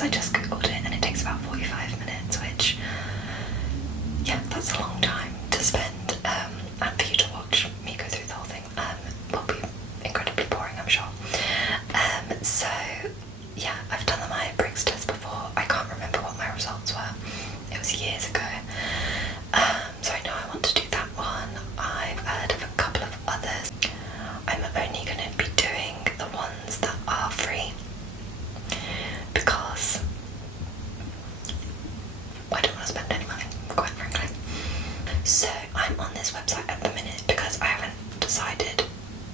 because I just googled it and it takes about 45 minutes, which, yeah, that's a long time to spend, and for you to watch me go through the whole thing will be incredibly boring, I'm sure. So yeah, I've done the Myer Briggs test before. I can't remember what my results were. It was years ago. So I know I want to do that one. I've heard of a couple of others. I'm only going to be doing the ones that are free because I don't want to spend any money, quite frankly. So I'm on this website at the minute because I haven't decided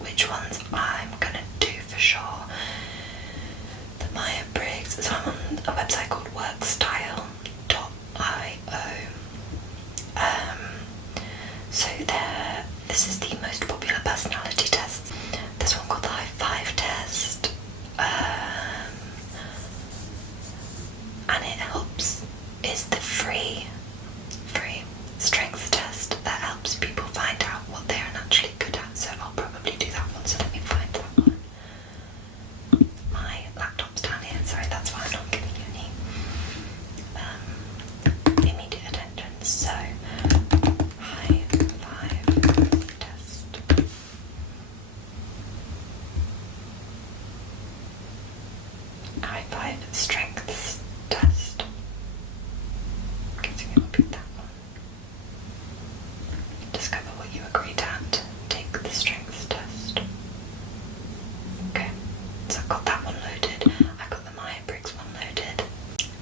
which ones I'm going to do for sure. The Myer Briggs, so I'm on a website called workstyle.io. So this is the most popular personality test. There's one called the High5 test, and it helps, is the free strength test that helps people find out what they are naturally good at, so I'll probably do that one, so let me find that one. My laptop's down here, sorry, that's why I'm not giving you any immediate attention. So High5 test. High5 strengths test. I'm guessing it will be that one. Discover what you are great at. Take the strengths test. Okay, so I've got that one loaded. I've got the Myer Briggs one loaded.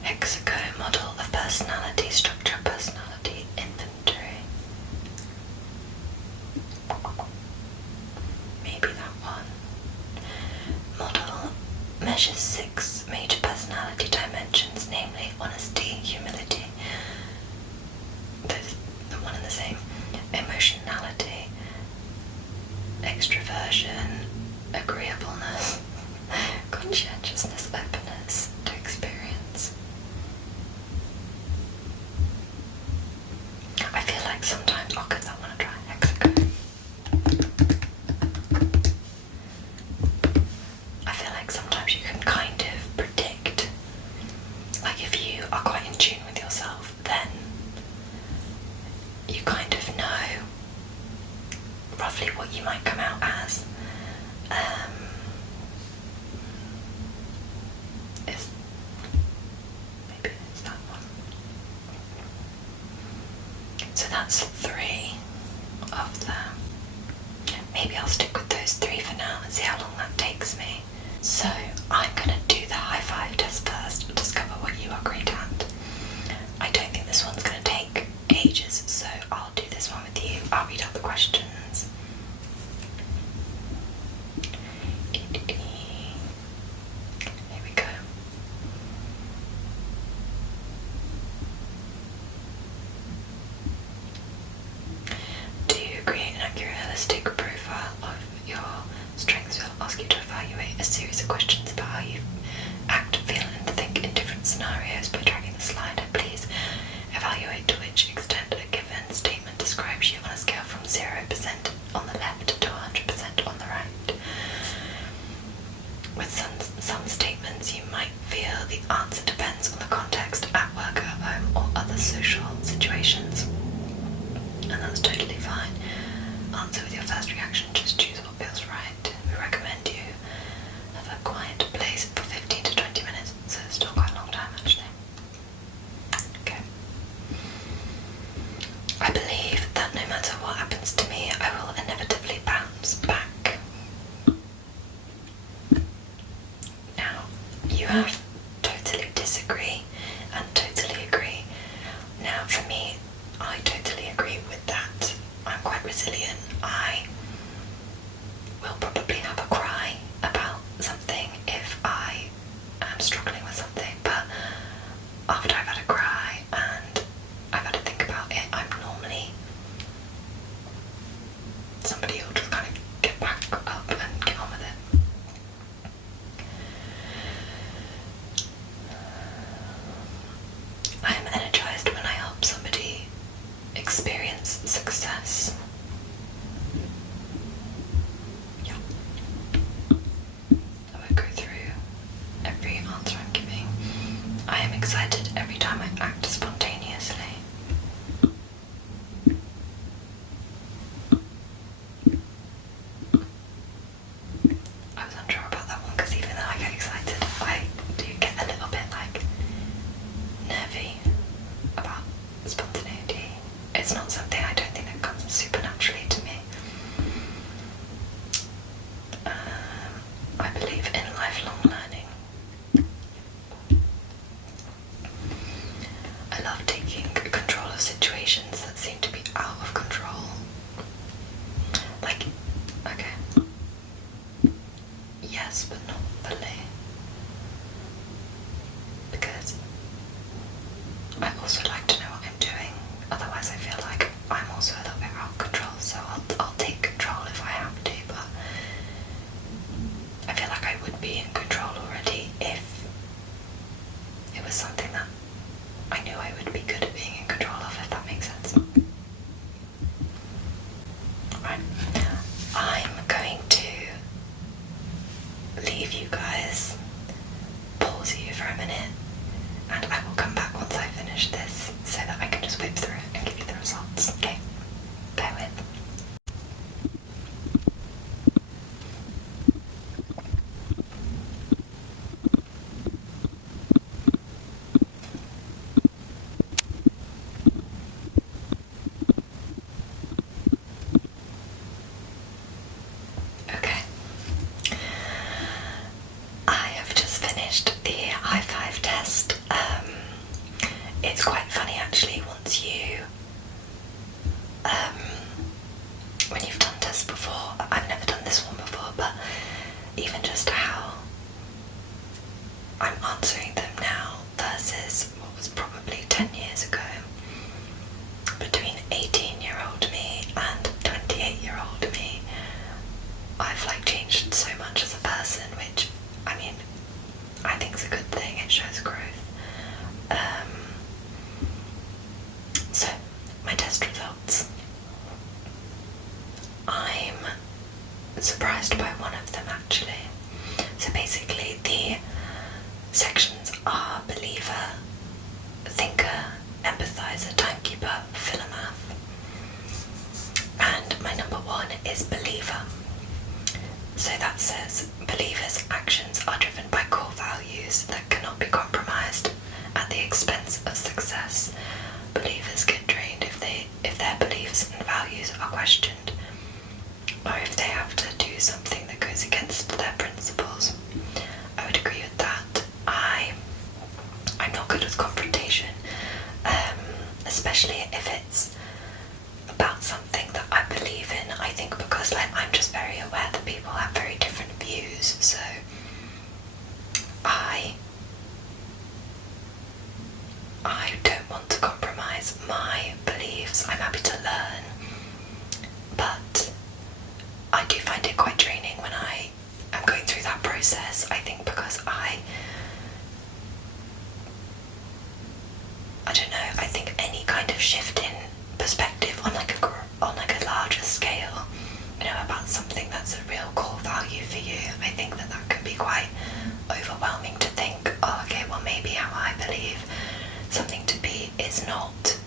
HEXACO model of personality, structure, personality, inventory. Maybe that one. Model measures 6 major personality dimensions, namely honesty, humility, there's the one and the same, emotionality, extroversion, agreeableness, conscientiousness, openness to experience. I feel like sometimes I'll give that one a try. HEXACO. I feel like sometimes you can kind of predict, like if you are quite in tune with yourself, then you kind of know roughly what you might come out as. Maybe it's that one. So that's 3 of them. Maybe I'll stick with those 3 for now and see how long that takes me. So I'm going to do the High5 test first, discover what you are great at. I don't think this one's going to take ages, so I'll do this one with you. I'll read out the questions. Here we go. Do you create an accurate, holistic profile of your strengths? Will ask you to evaluate a series of questions about how you act, feel, and think in different scenarios by dragging the slider. Please evaluate to which extent a given statement describes you on a scale from 0% on the left to 100% on the right. With some statements, you might feel the answer depends on the context at work, at home, or other social situations. And that's totally fine. Answer with your first reaction, just choose what feels right. We recommend you have a quiet place for 15 to 20 minutes, so it's still quite a long time actually. Okay. I believe that no matter what happens to me, I will inevitably bounce back. Now, you have totally disagree and totally agree. Now, for me, I totally agree with that. I'm quite resilient. I will probably have a cry about something if I am struggling with something, but after I've had a cry and I've had to think about it, I'm normally somebody who'll just kind of get back up and get on with it. I am energized when I help somebody experience success. excited every time I act spontaneously. I was unsure about that one because even though I get excited, I do get a little bit like nervy about spontaneity. It's not something I don't think that comes super naturally to me. I believe in lifelong learning. I love taking control of situations that seem to be out of control. Like, okay. Yes, but not fully. Because I also like to know what I'm doing. Otherwise I feel like I'm also a little bit out of control, so I'll take control if I have to, but I feel like I would be in control already if it was something that I knew I would be good at being in control of, if that makes sense. Right, I'm going to leave you guys, pause you for a minute, and I will come back once I finish this so that I can just whip through it and give you the results. Okay, bear with. Okay, I have just finished the High5 test. It's quite funny actually once you, when you've done tests before. I've never done this one before, but even just how I'm answering them now versus what was probably 10 years ago, between 18-year-old me and 28-year-old me, I've like changed so much as a person, which, I mean, I think is a good thing. It shows growth. So, my test results. I'm surprised by one of them actually. So basically the sections are believer, thinker, empathizer, timekeeper, philomath. And my number one is believer. So that says believers' actions are driven by core values that cannot be compromised at the expense of success. Believers get drained if their beliefs and values are questioned, or if they have to do something that goes against their principles. I would agree with that. I'm not good with confrontation, especially if it's about something that I believe in. I think because like I'm just very aware that people have very different views, so I don't want to compromise my beliefs. I'm happy to learn, but I do find it quite draining when I am going through that process. I think because I don't know, I think any kind of shift in perspective on like a larger scale, you know, about something that's a real core value for you, I think that can be quite overwhelming to think, oh okay, well maybe how I believe something to be is not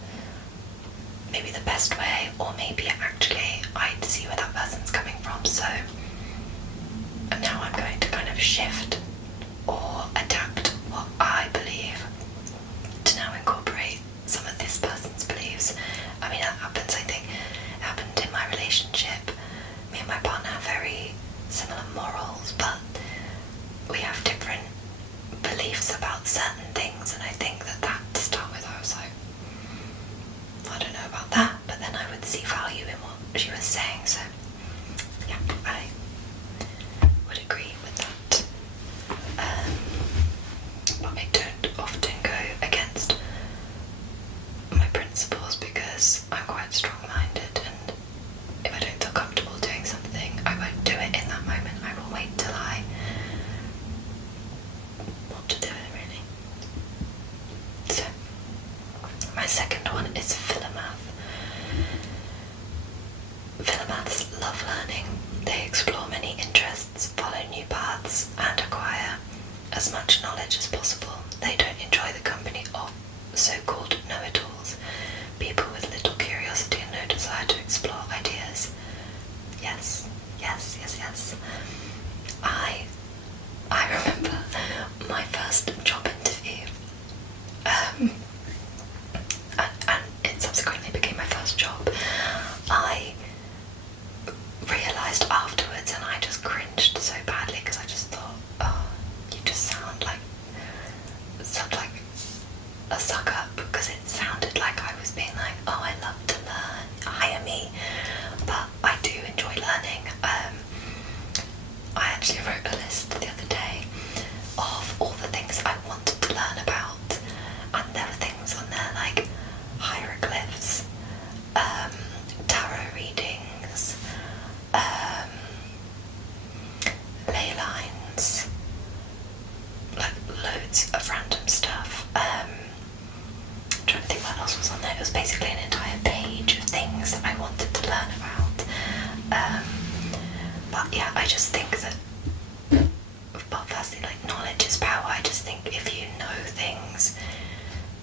maybe the best way, or maybe actually I see where that person's coming from, so now I'm going to kind of shift or adapt what I believe to now incorporate some of this person's beliefs. I mean, that happens, I think it happened in my relationship. Me and my partner have very similar morals, but we have different beliefs about certain things, and I think that to start with I was like, I don't know about that, but then I would see value in what she was saying, so yeah, I would agree with that. But I don't often go against my principles because I'm quite strong-minded, and if I don't feel comfortable doing something, I won't do it in that moment. I will wait till I want to do it, really. So, my second one is philomath. Philomaths love learning. They explore many interests, follow new paths, and acquire as much knowledge as possible. They don't enjoy the company so-called know-it-alls, people with little curiosity and no desire to explore ideas. Yes, yes, yes, yes. I remember my first job interview, and it subsequently became my first job. I realised afterwards, and I just cringed so badly because I just thought, oh, you just sound like a suck up, because it sounded like I was being like, oh, I love to learn, hire me. But I do enjoy learning. I actually wrote a list the other day of all the things I wanted to learn about, and there were things on there like hieroglyphs, tarot readings, ley lines, like loads of random stuff. I'm trying to think what else was on there. It was basically an entire page of things that I wanted to learn about. But yeah, I just think that, well, firstly, like, knowledge is power. I just think if you know things,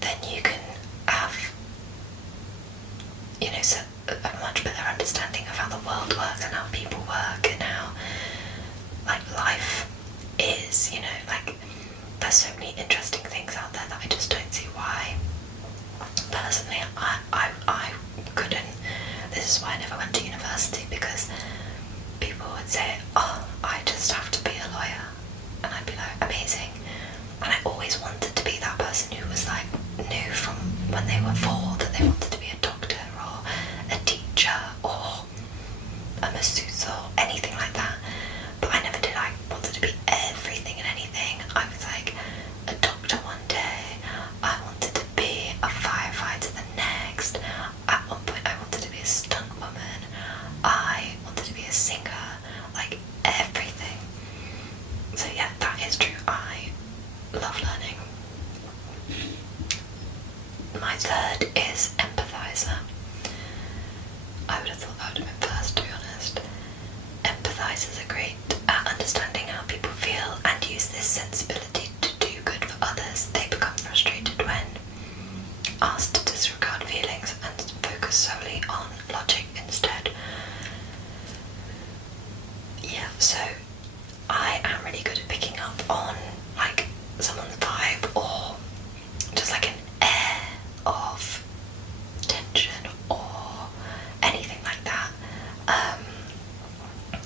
then you can have, you know, a much better understanding of how the world works and how people work and how, like, life is, you know, like, there's so many interesting things out there that I just don't see why. Personally, I couldn't. This is why I never went to university, because people would say, oh, I just have to be a lawyer, and I'd be like, amazing. And I always wanted to be that person who was like, knew from when they were 4 that they wanted to be a doctor or a teacher or a masseuse or anything like that. But I never did. I wanted to be everything and anything. I was like a doctor one day, I wanted to be a firefighter the next. At one point I wanted to be a stunt woman. I wanted to be a singer, like everything. So yeah, that is true. I love learning. My third is empathizer. I would have thought that would have been first, to be honest. Empathizers are great at understanding how people feel and use this sensibility to do good for others. They become frustrated when asked to disregard feelings and focus solely on logic instead. Yeah, so I am really good at picking up on, like, someone's vibe or just like an air of tension or anything like that.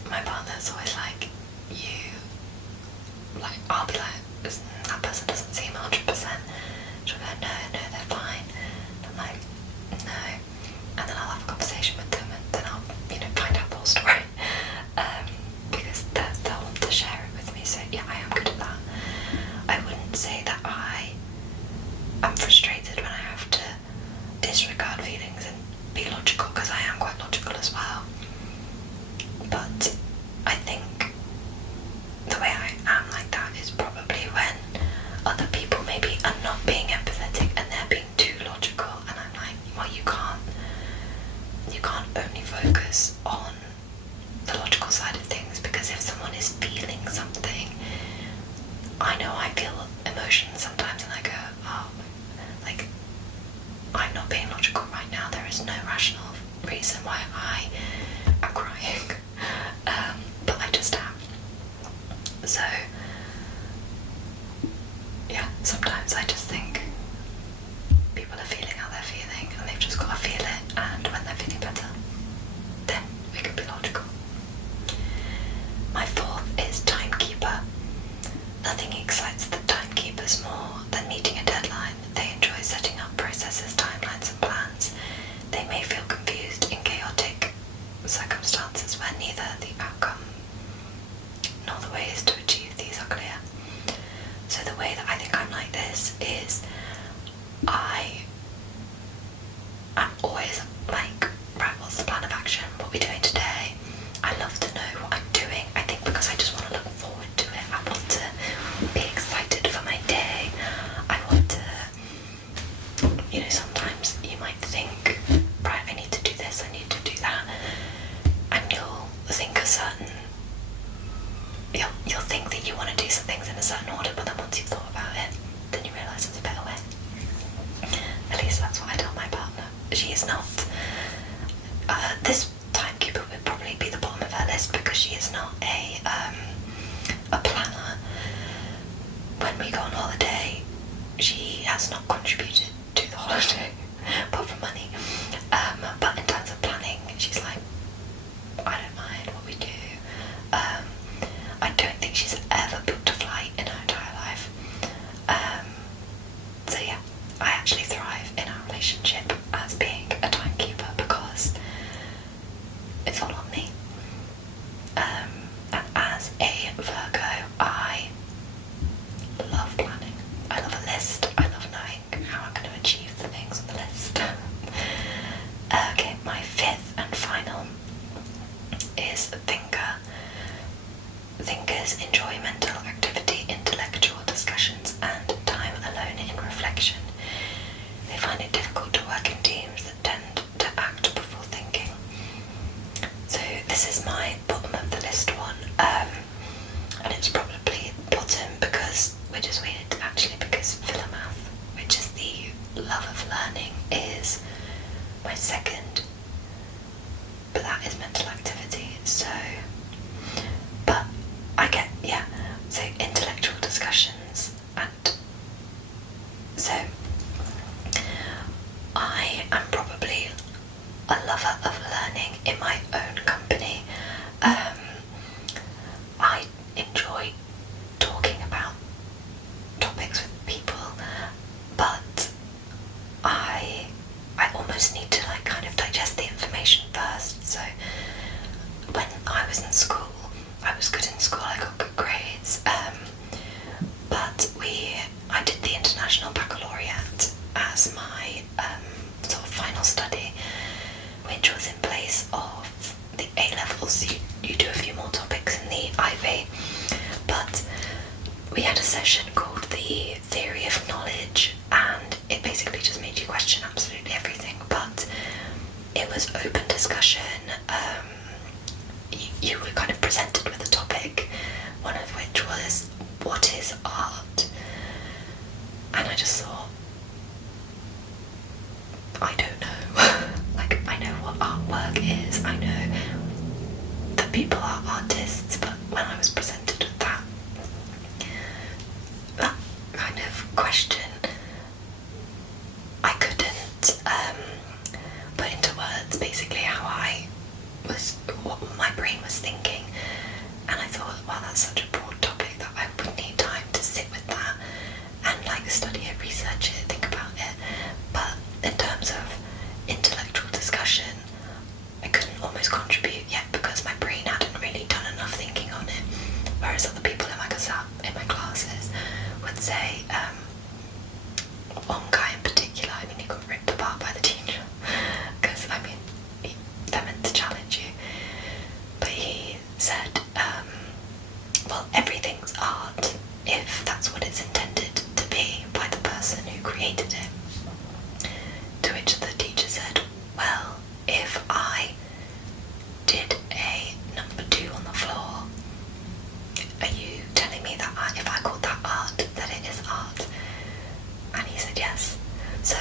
My partner's always like, I'll be like, that person doesn't seem 100%. She'll go, no, they're fine. And I'm like, no. And then I'll have a conversation with them, and then I'll, you know, find out the whole story. Because they'll want to share it with me. So yeah, I am good at that. I wouldn't say that I'm frustrated when I have to disregard feelings and be logical, because I am quite logical as well. But I think the way I am like that is probably when other people maybe are not being empathetic and they're being too logical, and I'm like, well, you can't only focus on the logical side of things, because if someone is feeling something, I know I feel emotions sometimes, and I go, oh, like, I'm not being logical right now. There is no rational reason why I am crying, but I just am. So yeah, sometimes I just think people are feeling how they're feeling, and they've just got to feel it, and when they're feeling better, then we can be logical. My fourth is timekeeper. Nothing excites the timekeepers more than meeting a deadline. They enjoy setting up processes, timelines and plans. They may feel confused in chaotic circumstances where neither the outcome nor the ways to achieve these are clear. So the way that I think I'm like this is I'm always like, right, what's the plan of action? What are we doing today? I love to know what I'm doing. I think because I just want to look forward to it. I want to be excited for my day. I want to, you know, sometimes you might think, right, I need to do this, I need to do that. And you'll think you'll think that you want to do some things in a certain order, but then once you've thought about it, then you realise there's a better way. she is not. This timekeeper would probably be the bottom of her list because she is not a planner. When we go on holiday, she has not contributed to the holiday, apart from money. But in terms of planning, she's like, I don't mind what we do. I don't think she's ever booked a flight in her entire life. So yeah, I actually thrive in our relationship as being a timekeeper because it's all on me. And as a Virgo, I love planning. I love a list. I love knowing how I'm going to achieve the things on the list. Okay, my fifth and final is thinker. Thinkers enjoy mental activity, intellectual discussions, and time alone in reflection. They find it difficult to work in teams that tend to act before thinking. So this is my bottom of the list one, and it's probably bottom because, which is weird actually, because Philomath, which is the love of learning, is my second, but that is mental activity. So, but I get, yeah, so intellectual discussions, and so I am probably a lover of learning in my own company. I enjoy talking about topics with people, but I almost need to like kind of digest the information first. So when I was in school, I was good in school, I got good grades, but I did the International Baccalaureate as my sort of final study, which was in place of the A-levels. You do a few more topics in the IB, but we had a session called the Theory of Knowledge, and it basically just made you question absolutely everything, but it was open discussion. You were kind of presented with a topic, one of which was, what is art? And I just thought, I don't know. Like, I know what artwork is, I know that people are artists, but when I was presented with that kind of question, I couldn't put into words basically what my brain was thinking, and I thought, wow, that's such a broad topic that I would need time to sit with that and like study it, research it, think about it. But in terms of intellectual discussion, I couldn't almost contribute yet because my brain hadn't really done enough thinking on it, whereas other people in my classes would say, one guy in particular, I mean, he got ripped apart by the teacher because, I mean, they're meant to challenge you, but he said, well, everything's art if that's what it's intended to be by the person who created it. To which the teacher said, well, if I did a number 2 on the floor, are you telling me that if I called that art, that it is art? And he said yes. So,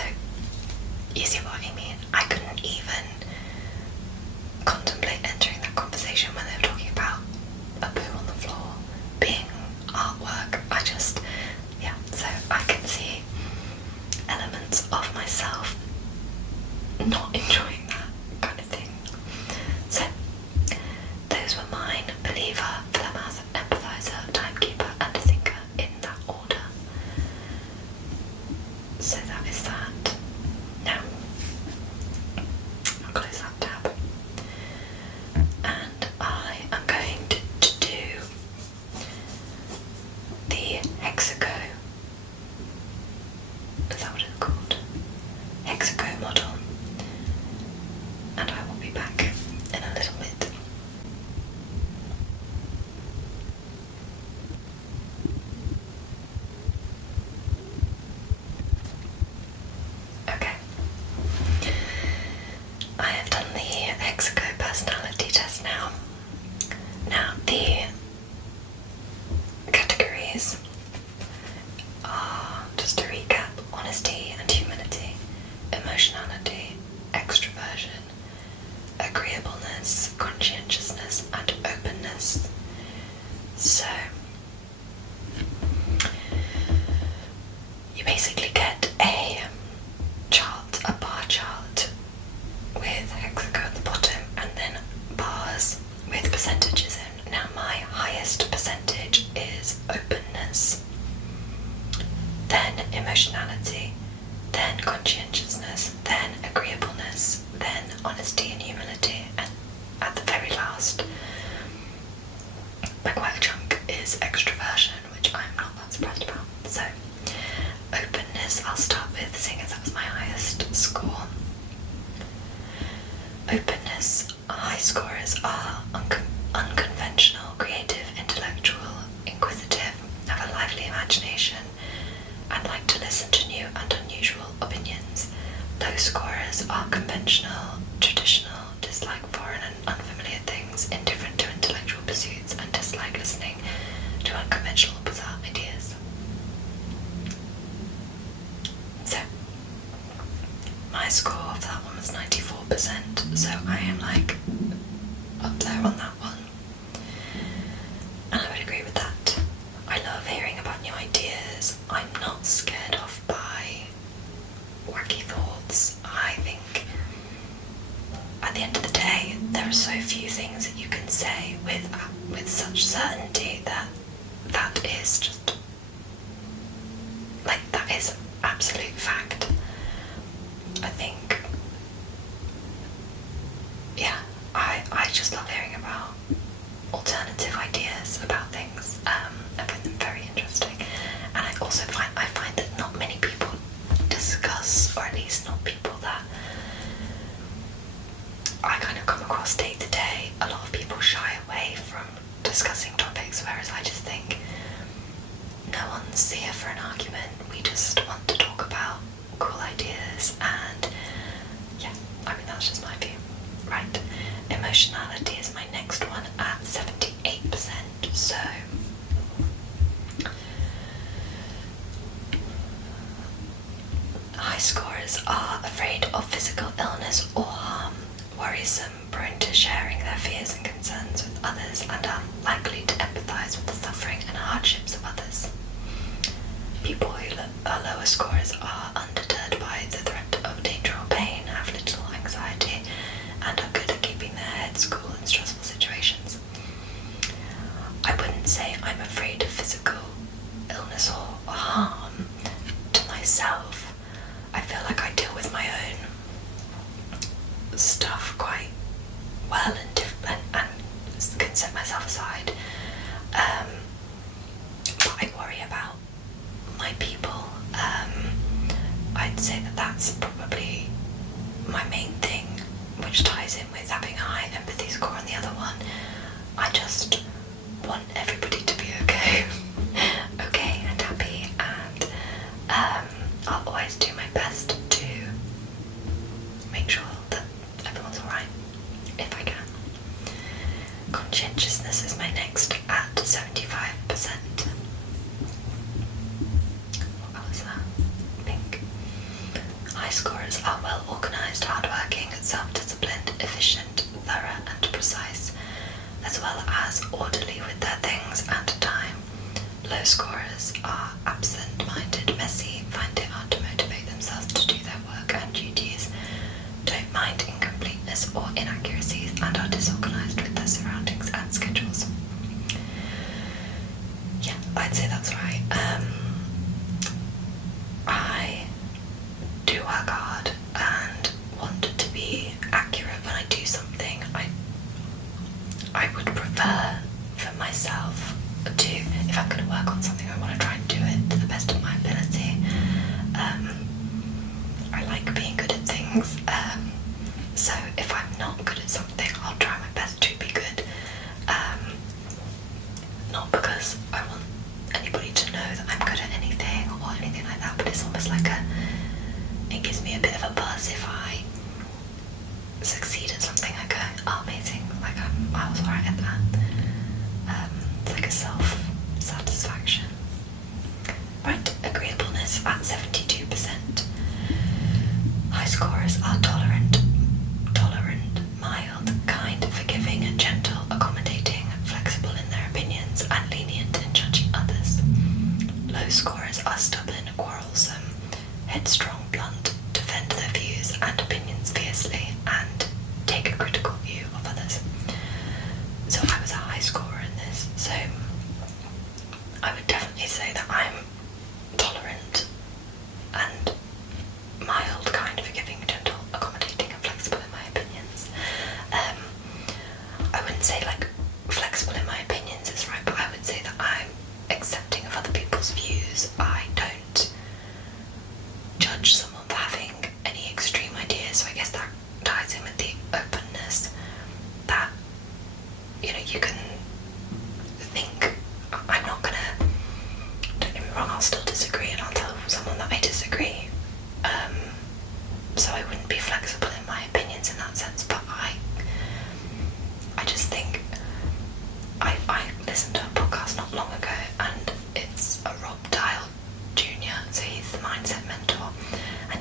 you see what I mean? I couldn't even contemplate entering that conversation when they were talking about a poo on the floor being artwork. I just, yeah, so I can see elements of myself not enjoying that kind of thing. So, those were mine: believer, Philomath, empathizer, timekeeper, and thinker, in that order. So that is that. Now, I'll close that tab. And I am going to do the HEXACO. Is that what it's called? HEXACO model. And I will be back in a little bit. Okay. I have done the HEXACO personality test now. Now, the categories are, just to recap, honesty and humility, emotionality, my score for that one was 94%, so I am like up there on that one. And I would agree with that. I love hearing about new ideas. I'm not scared off by wacky thoughts. I think at the end of the day, there are so few things that you can say with such certainty that is just like, that is absolute fact. I think, yeah, I just love hearing about alternative ideas about things. I find them very interesting, and I find that not many people discuss, or at least not people that I kind of come across day to day. A lot of people shy away from discussing topics, whereas I just think no one's here for an argument. We just want to talk about cool ideas, and yeah, I mean, that's just my view. Right, emotionality is my next one at 78%. So high scorers are afraid of physical illness or harm, worrisome, prone to sharing their fears and concerns with others, and are likely to empathise with the suffering and hardships of others. People who are lower scorers are undeterred by the threat of danger or pain, have little anxiety, and are good at keeping their heads cool in stressful situations. I wouldn't say I'm afraid of physical illness or harm to myself. I feel like I deal with my own stuff quite well and can set myself aside. But I worry about my people. I'd say that that's probably my main thing, which ties in with having a high empathy score on the other one. I just want everybody to be okay, okay and happy, and I'll always do my best to make sure that everyone's alright, if I can. Conscientiousness is my next at 75%. What was that? Pink. High scorers are well organised, hardworking, self-disciplined, efficient, thorough and precise, as well as orderly with their things and time. Low scorers are absent-minded, messy, find it hard to motivate themselves to do their work and duties, don't mind incompleteness or inaccuracies, and are disorganised with their surroundings and schedules. Yeah, I'd say that's right. I do work hard and want to be accurate when I do something. I would prefer for myself to, if I'm going to work on something, I want to try and do it to the best of my ability. I like being good at things, so if I'm not good at something, I'll try my best to be good. Not because I want anybody to know that I'm good at anything or anything like that, but it's almost like it gives me a bit of a buzz if I succeed at something. I go, oh, amazing, like I was alright at that. It's like a self-satisfaction. Right, agreeableness at 72%. High scorers are tolerant, mild, kind, forgiving, gentle, accommodating, flexible in their opinions, and lenient in judging others. Low scorers are stubborn, quarrelsome, headstrong, blunt, defend their views and opinions fiercely, and take a critical view of others. So I was a high scorer in this, so I would definitely say that I'm tolerant and mild, kind, forgiving, gentle, accommodating, and flexible in my opinions. I wouldn't say like flexible in my opinions is right, but I would say that I'm accepting of other people's views. I don't judge someone for having any extreme ideas, so I guess that ties in with the openness that, you know, you can think, I'm not gonna, don't get me wrong, I'll still disagree and I'll tell someone that I disagree. So I wouldn't be flexible in my opinions in that sense, but I just think I listened to a podcast not long ago, and it's a Rob Dial Jr., so he's the mindset mentor, and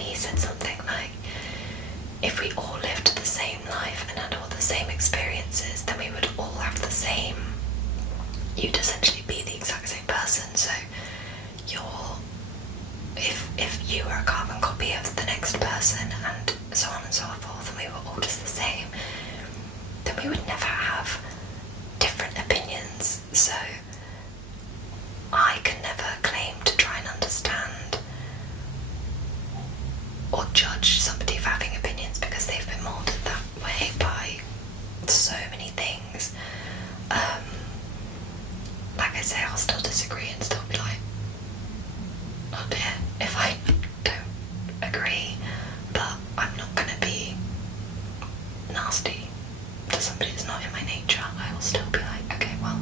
you were a carbon copy of the next person, and so on and so forth, and we were all just the same, then we would never have different opinions. So I can never claim to try and understand or judge somebody for having opinions, because they've been moulded that way by so many things. Like I say, I'll still disagree and still be like, oh dear, if I don't agree, but I'm not going to be nasty to somebody that's not in my nature. I will still be like, okay, well,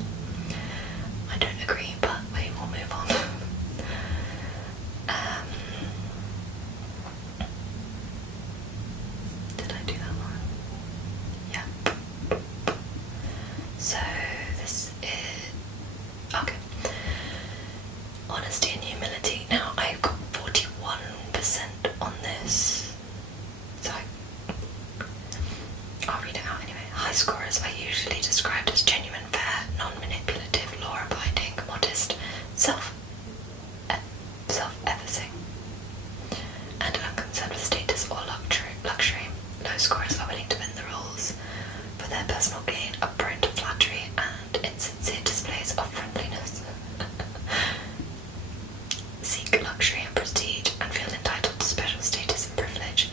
I don't agree, but we will move on. Did I do that one? Yeah. So this is okay. Honesty and humility. Now I've got 41% on this, so I'll read it out anyway. High scorers are usually described as genuine, fair, non-manipulative, law-abiding, modest, self-effacing, and unconcerned with status or luxury. Low scorers are willing to bend the rules for their personal gain, are prone to flattery and insincere displays of friendliness. Seek luxury and prestige and feel entitled to special status and privilege.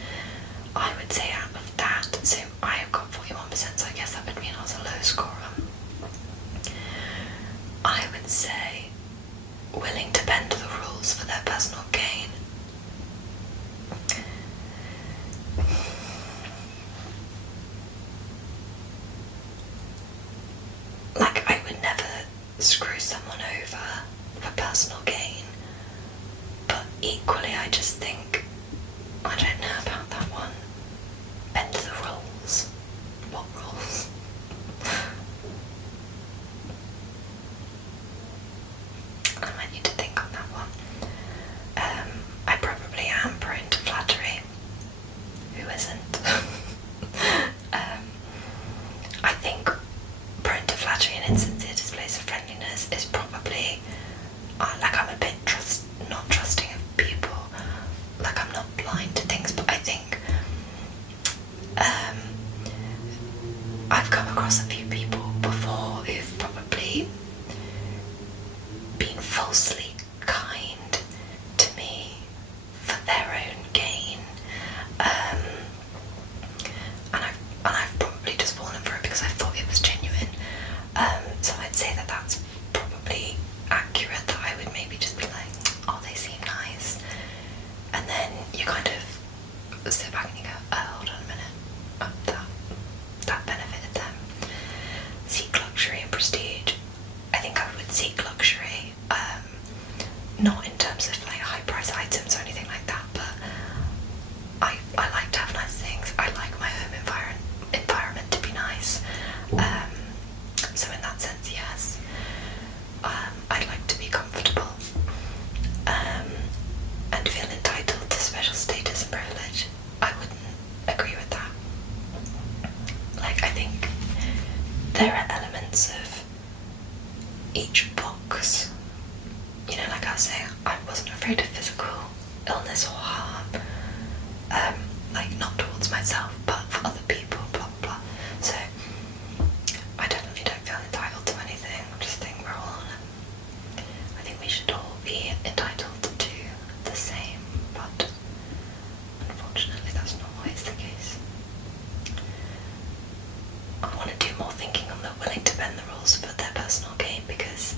I would say out of that, so I have got 41%, so I guess that would mean I was a low scorer. I would say willing to bend the rules for their personal gain. Like, I would never screw someone over for personal gain, but equally I just think, I don't know about that one. Bend the rules. What rules? I might need to think on that one. I probably am prone to flattery. Who isn't? I think prone to flattery and insincere displays of friendliness is probably, like, I'm a bit not trusting of people. Like, I'm not blind to things, but I think I've come across a few people before who've probably been falsely kind to me for their own gain, and I've probably just fallen for it because I thought it was genuine. So I'd say that that's probably accurate, that I would maybe just be like, oh, they seem nice, and then you kind of sit back and you go, oh, hold on a minute, that benefited them. Seek luxury and prestige. I think I would seek luxury, not in terms of like high price items or anything like that, but I like to have nice things. I like my home environment to be nice. So in that sense, yes. I'd like to be comfortable, and feel entitled to special status and privilege. I wouldn't agree with that. Like, I think there are elements of each box. You know, like I was saying, I wasn't afraid of physical illness or harm, like not towards myself, but for other people, blah blah. So I definitely don't feel entitled to anything. I just think we're all, I think we should all be entitled to the same, but unfortunately that's not always the case. I want to do more thinking on the willing to bend the rules for their personal gain, because,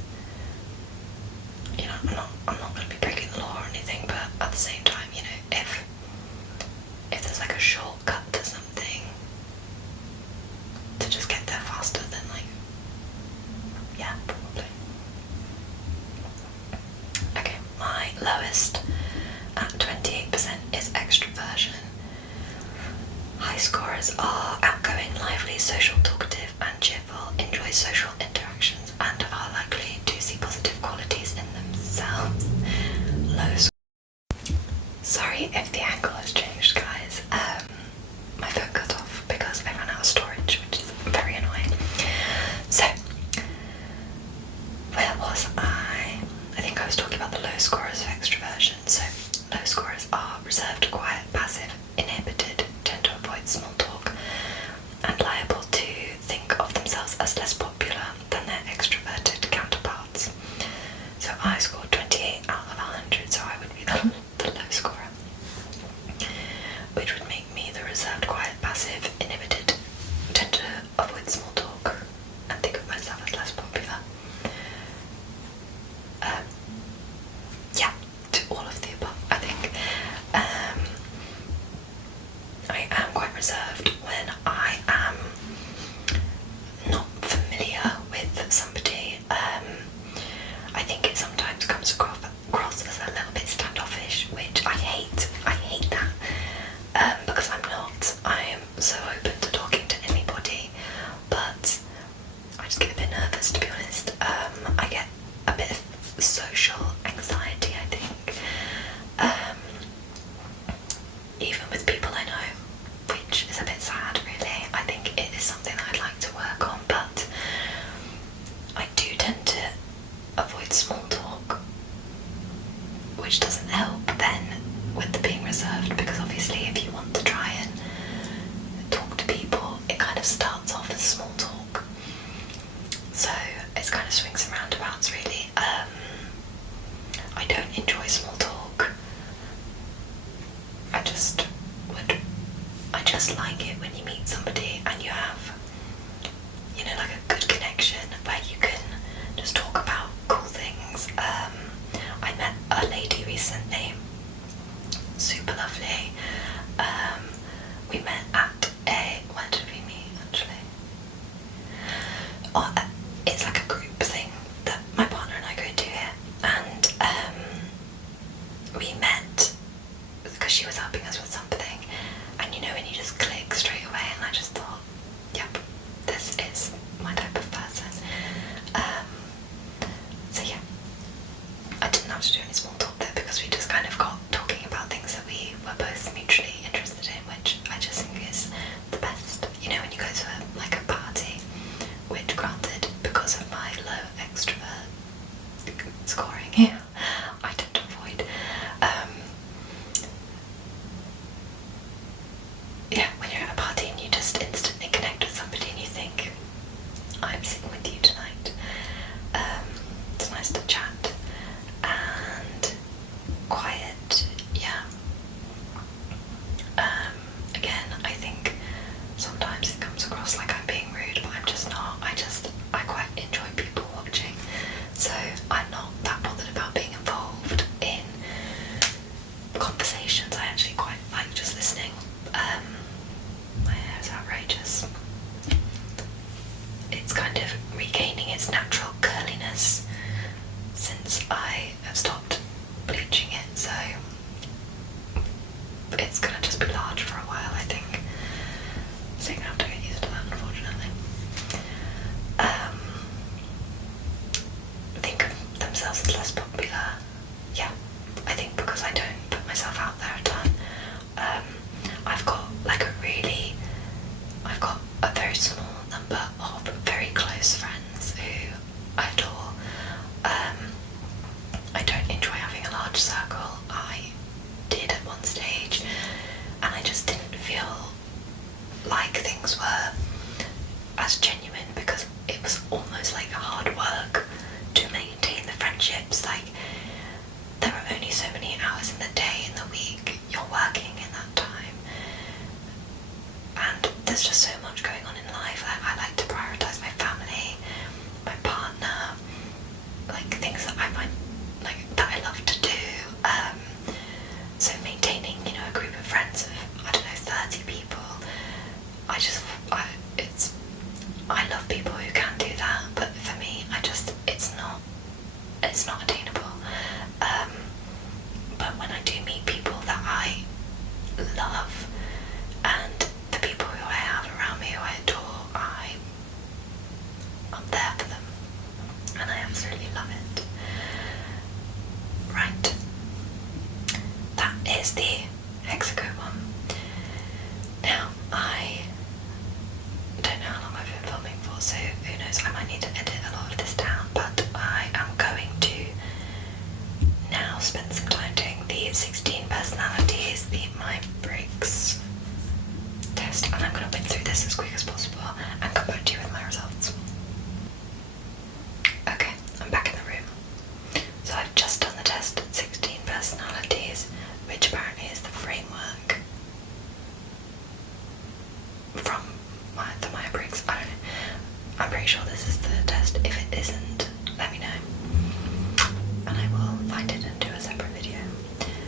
you know, I'm not going to be breaking the law or anything, but at the same time, you know, if there's like a shortcut to something to just get there faster, then like, yeah, probably. Okay, my lowest at 28% is extroversion. High scorers are outgoing, lively, social, talkative and cheerful, enjoy social interactions and are likely to see positive qualities in themselves. Sorry if the angle has changed, guys. My phone cut off because I ran out of storage, which is very annoying. So, where was I? I think I was talking about the low scorers of extroversion. So, low scorers reserved, because obviously if you want to try and talk to people, it kind of starts off as small talk. So it's kind of swings and roundabouts, really. I don't enjoy small talk. I just like it when you meet somebody and you have, you know, like a good connection where you can just talk about cool things. I met a lady recently, super lovely. We met at where did we meet actually? Oh, it's like a group thing that my partner and I go to here, and we met because she was helping us with something, and you know when you just click straight away, and I just thought, yep, this is my type of person. So yeah, I didn't have to do any small talk there because we just kind of got talking about things that we were both mutually interested in, which I just think is the best. You know, when you go to like a party, which granted, because of my low extrovert scoring here, I tend to avoid. Yeah, when you're at a party and you just instantly connect with somebody and you think, I'm sitting with you tonight. It's nice to chat and quiet, yeah. Again, I think sometimes it comes across like I'm being rude, but I'm just not. I quite enjoy people watching, so I'm not that bothered about being involved in conversations. I actually quite like just listening. My hair is outrageous. It's kind of regaining its natural curliness since I have stopped bleaching it, so it's gonna just be large for a while, I think. So you're gonna have to get used to that, unfortunately. Think of themselves as less popular. Yeah, I think because I don't put myself out there a ton. I've got a very small number of very close friends who I adore. I don't enjoy having a large circle. I did at one stage, and I just didn't feel like things were as genuine because it was almost like hard work to maintain the friendships. Like, there are only so many hours in the day, in the week, you're working in that time, and there's just so much going on in life. I like to prioritise my family, my partner, like things that I find like that I love to do. So maintaining, you know, a group of friends of, I don't know, 30 people, I love people who can do that, but for me, it's not attainable. But when I do meet people that I love, and the people who I have around me who I adore, I'm there for them, and I absolutely love it. Right, that is the HEXACO one. Now, I don't know how long I've been filming for, so who knows, I might need to edit a lot of this down, but I am going to now spend some time doing the 16 personalities, the Myer Briggs test, and I'm going to whip through this as quick as possible and come back to you with my results. Okay, I'm back in the room. So I've just done the test, 16 personalities, which apparently is the framework from the Myer Briggs. I don't know. I'm pretty sure this is the test. If it isn't, let me know, and I will find it and do a separate video.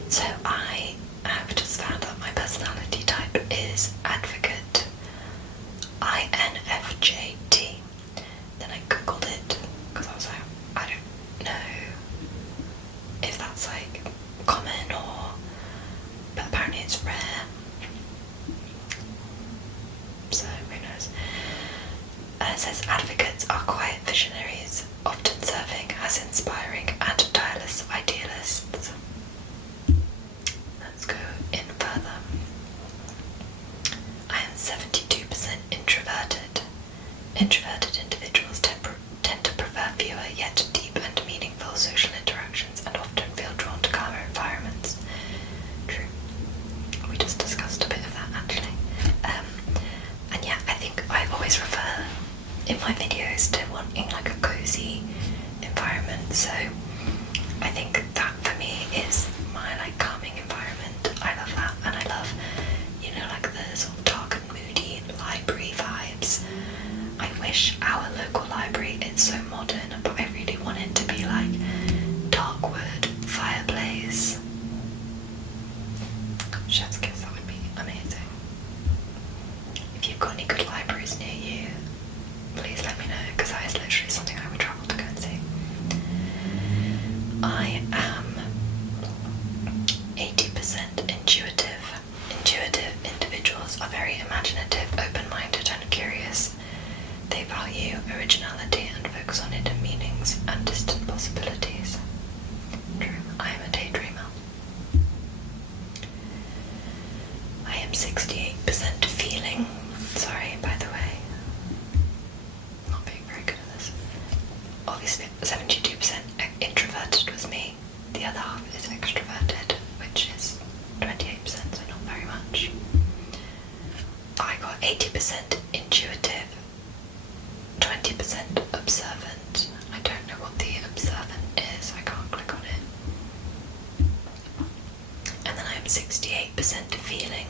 So I have just found out my personality type is advocate, INFJT. Then I googled it because I was like, I don't know if that's like common or, but apparently it's rare. So who knows? It says advocates are quiet visionaries, often serving as inspiring and tireless idealists. Let's go in further. I am 72% introverted. Introverted individuals tend to prefer fewer yet deep and meaningful social interactions and often feel drawn to calmer environments. True. in my videos to wanting like a cozy environment. So I think that for me is my like calming environment. I love that, and I love, you know, like the sort of dark and moody library vibes. I wish our local library, it's so modern, but I really want it to be like dark wood, fireplace. Chef's kiss, that would be amazing. If you've got any good libraries near you, please let me know, because that is literally something I would travel to go and see. I am 80% intuitive. Intuitive individuals are very imaginative, open-minded and curious. They value originality and focus on hidden meanings and distant possibilities. True, I am a daydreamer. I am 68% feeling. Sorry, by the way. Not being very good at this. Obviously, 72% introverted was me. The other half is extroverted, which is 28%, so not very much. I got 80% intuitive, 20% observant. I don't know what the observant is, I can't click on it. And then I am 68% feeling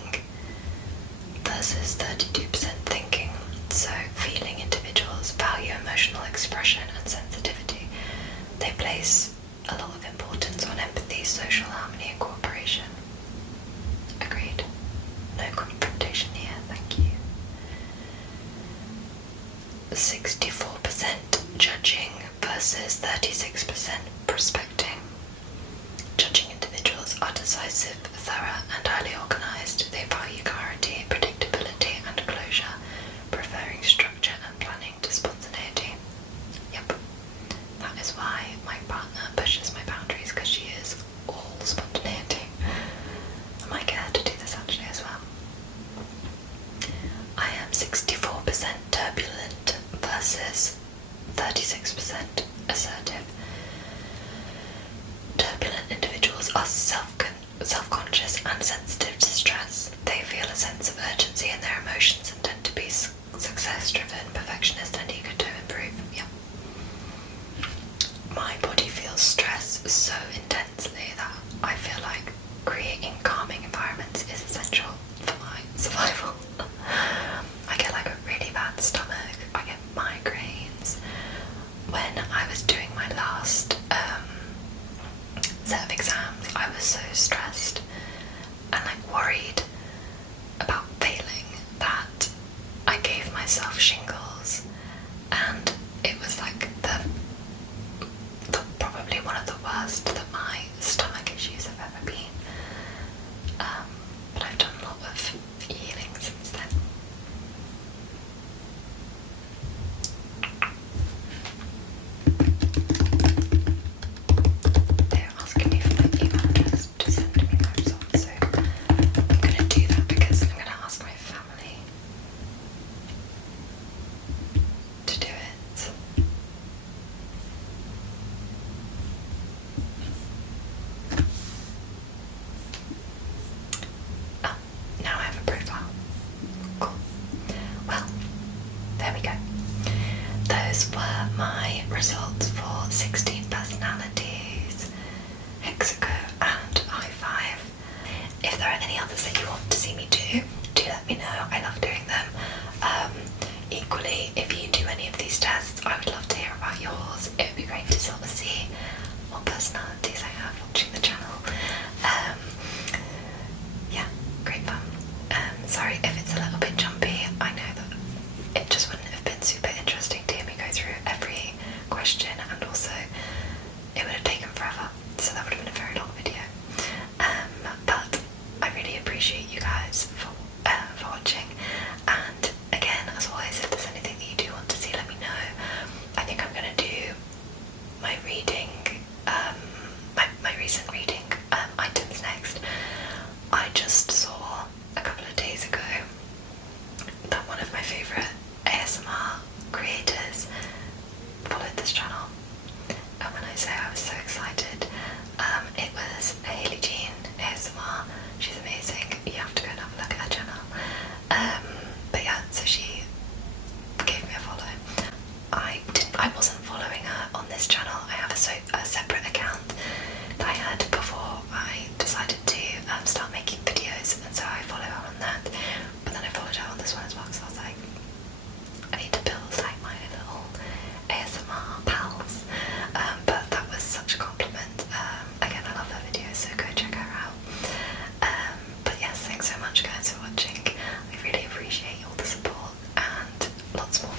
versus 32% thinking. So feeling individuals value emotional expression and sensitivity. They place a lot of importance on empathy, social harmony and cooperation. Agreed. No confrontation here, thank you. 64% judging versus 36% prospecting. Judging individuals are decisive, thorough and highly organised. They value clarity, predictability and closure, preferring structure and planning to spontaneity. Yep, that is why my partner pushes my boundaries, because she is all spontaneity. I might get her to do this actually as well. I am 64% turbulent versus 36% assertive. Turbulent individuals are self-conscious and sensitive to stress. They feel a sense of urgency in their emotions and tend to be success-driven, perfectionist and eager to improve. Yep. My body feels stress so intensely that I feel like creating calming environments is essential for my survival. I get like a really bad stomach, I get migraines. When I was doing my last set of exams, I was so stressed and like worried about failing that I gave myself shingles, and it was like the probably one of the worst that my stomach issues have ever been. But I've done a lot of healing since then. They're asking me for my email address to send me the results, so I'm going to do that because I'm going to ask my family to do it. Oh, now I have a profile. Cool. Well, there we go. Those were my results for 16 personalities, HEXACO and High5. If there are any others that you want to see me do let me know. I love doing them. Equally, if you do any of these tests, I would love to hear about yours. It would be great to sort of see what personalities I have watching the channel. Yeah, great fun. Sorry if it's a little bit jumpy. I know that it just wouldn't have been super interesting to hear me go through every question, and also it would have taken forever, so that would have been a very long video. But I really appreciate you guys for watching, and again, as always, if there's anything that you do want to see, let me know. I think I'm going to do my reading, my recent reading items next. I just saw a couple of days ago that one of my favourite ASMR creators followed this channel, and when I say I was so excited, it was Hayley Jean ASMR. She's amazing. You have to go and have a look at her channel. But yeah, so she gave me a follow. lots more